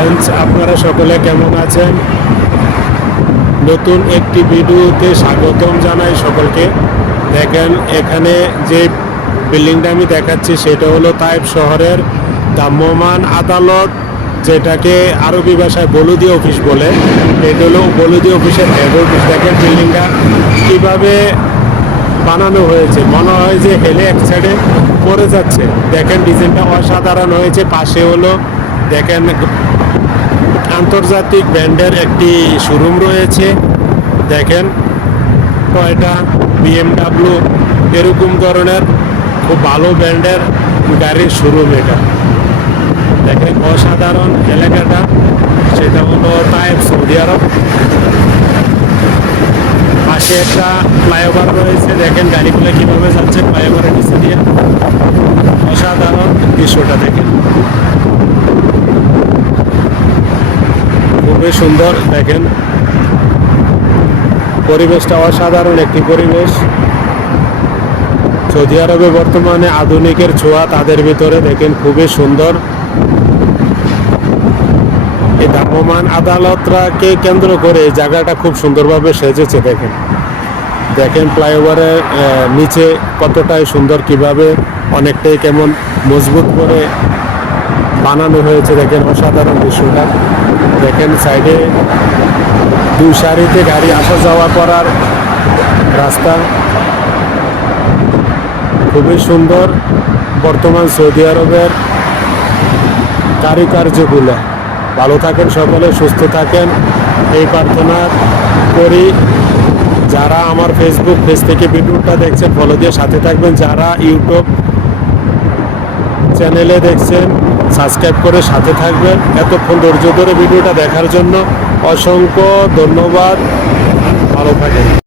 Friends, আপনারা সকলে কেমন আছেন? নতুন একটি ভিডিওতে স্বাগতম জানাই সকলকে। দেখেন, এখানে যে বিল্ডিংটা আমি দেখাচ্ছি সেটা হলো তাইফ শহরের ভ্রাম্যমাণ আদালত, যেটাকে আরবি ভাষায় বলুদি অফিস বলে। এটা হলো বলুদি অফিসের হেড অফিস। দেখেন বিল্ডিংটা কীভাবে বানানো হয়েছে, মনে হয় যে হেলে এক সাইডে পড়ে যাচ্ছে। দেখেন ডিজাইনটা অসাধারণ হয়েছে। পাশে হলো দেখেন আন্তর্জাতিক ব্র্যান্ডের একটি শোরুম রয়েছে। দেখেন টয়োটা, BMW এরকম ধরনের খুব ভালো ব্র্যান্ডের গাড়ির শোরুম এটা। দেখেন অসাধারণ এলাকাটা, সেটা হলো তাইফ, সৌদি আরব। পাশে একটা ফ্লাইওভার রয়েছে। দেখেন গাড়িগুলো কীভাবে যাচ্ছে ফ্লাইওভারের নিচে দিয়ে। অসাধারণ দৃশ্যটা দেখেন, খুবই সুন্দর। দেখেন পরিবেশটা অসাধারণ একটি পরিবেশ। সৌদি আরবে বর্তমানে আধুনিকের ছোঁয়া তাদের ভিতরে। দেখেন খুবই সুন্দর। এই ভ্রাম্যমাণ আদালতটাকে কেন্দ্র করে এই জায়গাটা খুব সুন্দরভাবে সেজেছে। দেখেন দেখেন ফ্লাইওভারের নিচে কতটাই সুন্দর, কিভাবে অনেকটাই কেমন মজবুত করে বানানো হয়েছে। দেখেন অসাধারণ দৃশ্যটা। দেখেন সাইডে দুই সারিতে গাড়ি আসা যাওয়া করার রাস্তা, খুবই সুন্দর। বর্তমান সৌদি আরবের কারুকার্যগুলো। ভালো থাকেন সকলে, সুস্থ থাকেন এই প্রার্থনা করি। যারা আমার ফেসবুক পেজ থেকে ভিডিওটা দেখছেন ফলো দিয়ে সাথে থাকবেন। যারা ইউটিউব চ্যানেলে দেখছেন সাবস্ক্রাইব করে সাথে থাকবেন। এতক্ষণ ধৈর্য ধরে ভিডিওটা দেখার জন্য অসংখ্য ধন্যবাদ। ভালো থাকেন।